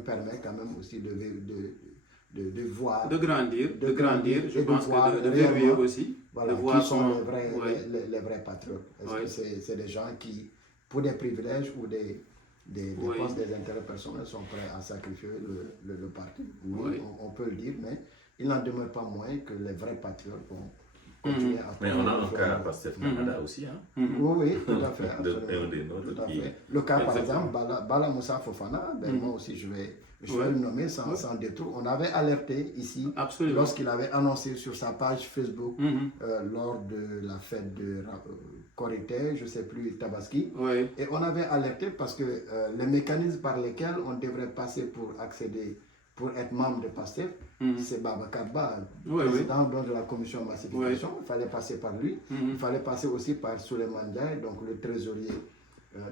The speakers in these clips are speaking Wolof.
permet quand même aussi de voir, de grandir, je pense que de verrouiller aussi, voilà, de voir qui sont les vrais patriotes. Est-ce que c'est des gens qui, pour des privilèges ou des postes, des intérêts personnels, sont prêts à sacrifier le parti? Oui, on peut le dire, mais il n'en demeure pas moins que les vrais patriotes vont continuer à... Mais on a un cas à Pastef Canada aussi, hein? Oui, tout à fait. Tout à fait. Le cas, par exemple, Bala Moussa Fofana, moi aussi je vais le nommer sans détour. On avait alerté ici lorsqu'il avait annoncé sur sa page Facebook lors de la fête de Korité, je ne sais plus, Tabaski. Et on avait alerté parce que les mécanismes par lesquels on devrait passer pour accéder, pour être membre de PASTEF, c'est Babacar Ba, président de la commission massification. Il fallait passer par lui. Il fallait passer aussi par Souleymane Ndiaye, donc le trésorier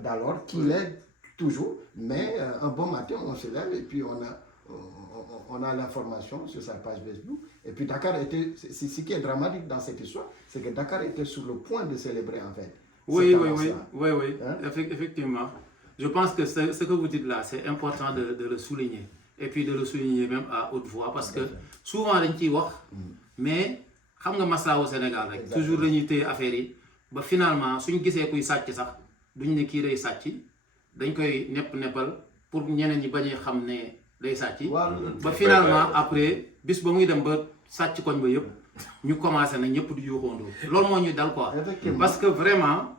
d'alors, qui l'aide toujours. Mais un bon matin, on se lève et puis on a l'information sur sa page Facebook. Et puis Dakar était, ce qui est dramatique dans cette histoire, c'est que Dakar était sur le point de célébrer en fait. Oui, hein? Effectivement. Je pense que ce que vous dites là, c'est important de le souligner. Et puis de le souligner même à haute voix, parce que souvent dañ ciy wax mais xam nga maslaa au Sénégal rek toujours dañuy téye affaire yi ba finalement suñu gisee kuy sàcc sax duñ ne kii day sàcc dañ koy neppal pour ñeneen ñi bañ a xam ne day sàcc ba finalement après bis ba muy dem ba sàcc koñ ba yëpp ñu commencé na ñëpp di yuuxoondoo loolu moo ñu dal quoi. Parce que vraiment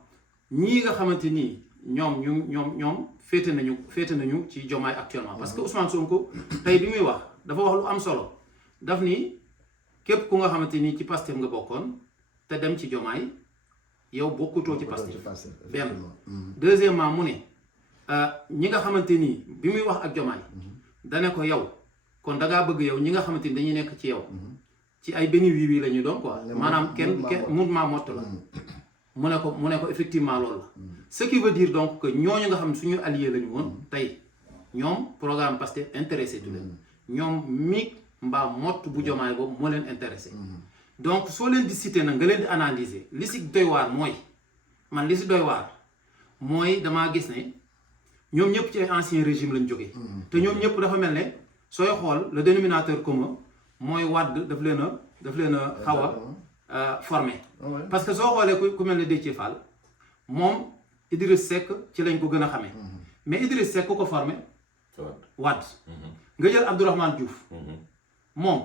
ñii nga xamante ni ñoom féete nañu ci Diomaye actuellement. Parce que Ousmane Sonko tey bi muy wax dafa wax lu am solo daf ni képp ku nga xamante ni ci Pastef nga bokkoon te dem ci Diomaye yow bokkutoo ci Pastef benn. Deuxièmement mu ne ñi nga xamante ni bi muy wax ak Diomaye dane ko yow kon dangaa bëgg yow ñi nga xamante ni dañuy nekk ci yow ci ay benn wii la ñu doon quoi maanaam kenn mouvement mott la mu ne ko effectivement loolu la. Ce qui veut dire donc que ñooñu nga xam suñu allié lañu woon tey ñoom programme Pastef intéressé tu leen ñoom mi mbaa mott bu Diomaye boobu moo leen intéressé. Donc soo leen di cité nag nga leen di analyser li si doy waar mooy damaa gis ne ñoom ñëpp ci ay ancien régime lañ jógee. te ñoom ñëpp dafa mel ne sooy xool le dénominateur commun mooy Wade daf leen a xaw a formé. Parce que soo xoolee ku mel ne Déthié Fall moom Idriss Seck ci lañ ko gën a xamee. Mais Idriss Seck ku ko formé Wade. nga jël Abdourahmane Diouf moom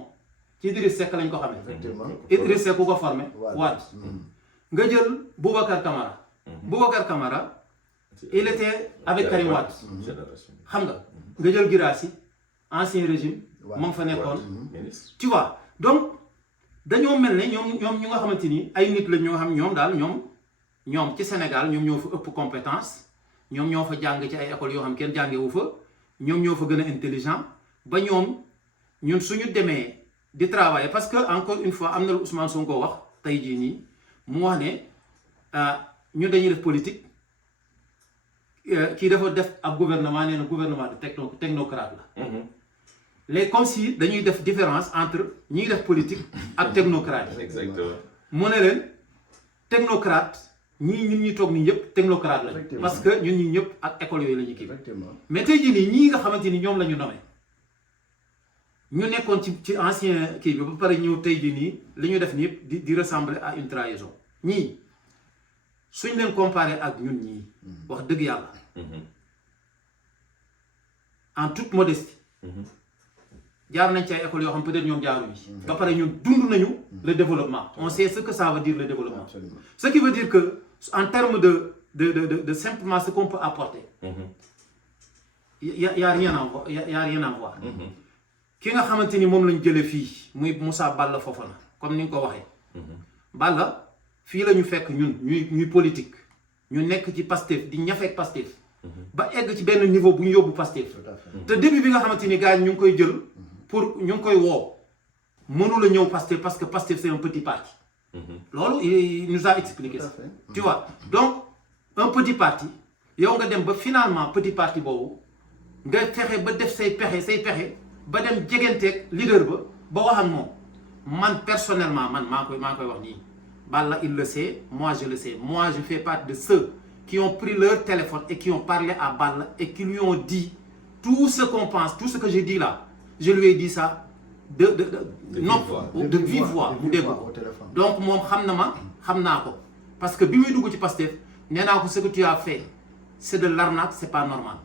ci Idriss Seck lañ ko xamee. Idriss Seck ku ko formé Wade. nga jël Boubacar Camara il était avec Karim Wade xam nga jël Guirassy ancien régime moom fa nekkoon tu vois donc dañoo mel ne ñoom ñu nga xamante ni ay nit la ñoo xam ñoom ci Sénégal ñoom ñoo fa ëpp compétence ñoom ñoo fa jàng ci ay écoles yoo xam kenn jàngewu fa ñoom ñoo fa gën a intelligent ba ñun suñu demee di travailler parce que encore une fois am na lu Ousmane Sonko wax tey jii nii mu wax ne ñun dañuy def politique kii dafa def ab gouvernement nee na gouvernement de technocrate la léegi comme si dañuy def différence entre ñiy def politique ak technocrate. Exactement. mu ne leen technocrate ñun ñi toog nii ñëpp technocrate lañu. Parce que ñun ñi ñëpp ak école yooyu la ñu kii. Mais tey jii nii ñii nga xamante ni ñoom la ñu nommé ñu nekkoon ci ancien kii bi ba pare ñëw tey jii nii li ñu def nii yëpp di ressembler à une trahison ñii suñ leen comparé ak ñun ñii wax dëgg yàlla en toute modestie. jaar nañ ci ay écoles yoo xam peut-être ñoom jaaruñu ba pare ñun dund nañu le développement on sait ce que ça veut dire le développement. Absolument. Ce qui veut dire que en termes de simplement ce qu'on peut apporter y a rien à voir ki nga xamante ni moom lañ jëlee fii muy Moussa Balla Fofana comme ni nga ko waxee Balla fii la ñu fekk ñuy politique ñu nekk ci Pastef di ñafeek Pastef ba egg ci benn niveau bu ñu yóbbu Pastef te début bi nga xamante ni gars yi ñu ngi koy jël pour ñu ngi koy woo mënu la ñëw Pastef parce que Pastef c'est un petit parti loolu il nous a expliqué ça tu vois donc un petit parti yow nga dem ba finalement petit parti boobu nga fexe ba def say pexe ba dem jegenteeg leader ba wax ak moom man personnellement maa koy wax nii Balla il le sait moi je le sais moi je fais partie de ceux qui ont pris leur téléphone et qui ont parlé à Balla et qui lui ont dit tout ce qu'on pense, tout ce que j'ai dit là, je lui ai dit ça de vive voix. Donc, moi, je sais. Parce que, ce que tu as fait, c'est de l'arnaque, c'est pas normal.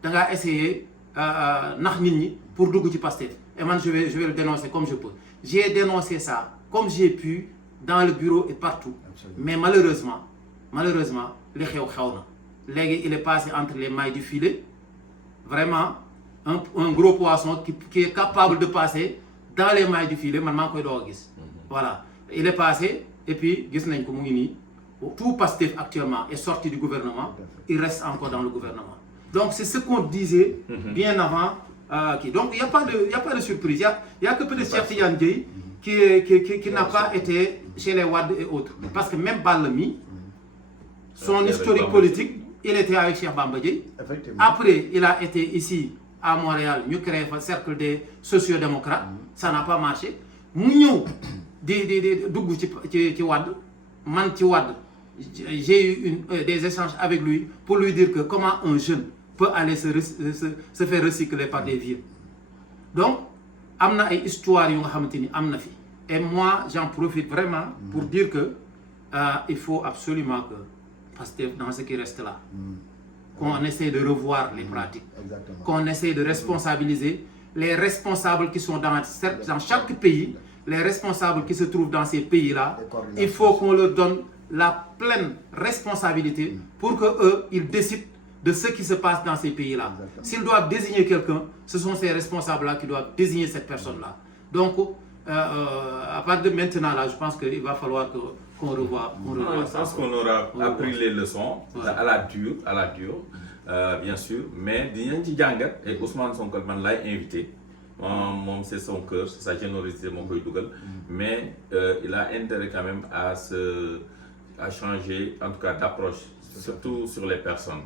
Tu as essayé pour dugg ci Pastef. Et moi, je vais le dénoncer comme je peux. J'ai dénoncé ça comme j'ai pu dans le bureau et partout. Absolument. Mais malheureusement, il est passé entre les mailles du filet. Vraiment, un gros poisson qui est capable de passer dans les mailles du filet. Voilà. Il est passé et puis, tout Pastef actuellement est sorti du gouvernement. Il reste encore dans le gouvernement. Donc, c'est ce qu'on disait bien avant. Donc, il n'y a pas de surprise. Il n'y a que peut-être Cheikh Tidiane Dièye qui n'a pas été chez les Wade et autres. Parce que même Balami, son historique politique, il était avec Cheikh Bamba Dièye. Après, il a été ici à Montréal, nous créé un cercle des sociodémocrates. Ça n'a pas marché. Nous, j'ai eu des échanges avec lui pour lui dire que comment un jeune peut aller se faire recycler par des vieux. Donc, il y a une histoire et moi, j'en profite vraiment pour dire que il faut absolument que, parce que dans ce qui reste là, qu'on essaie de revoir les pratiques, qu'on essaie de responsabiliser les responsables qui sont dans chaque pays, les responsables qui se trouvent dans ces pays-là, il faut qu'on leur donne la pleine responsabilité pour qu'eux, ils décident de ce qui se passe dans ces pays-là. S'ils doivent désigner quelqu'un, ce sont ces responsables-là qui doivent désigner cette personne-là. Donc, à partir de maintenant, là, je pense qu'il va falloir qu'on revoie ça. Je pense qu'on aura appris les leçons à la dure, bien sûr. Mais et Ousmane Sonko l'a invité. C'est son cœur, c'est sa générosité, mon Google. Mais il a intérêt quand même à changer, en tout cas, d'approche, surtout sur les personnes.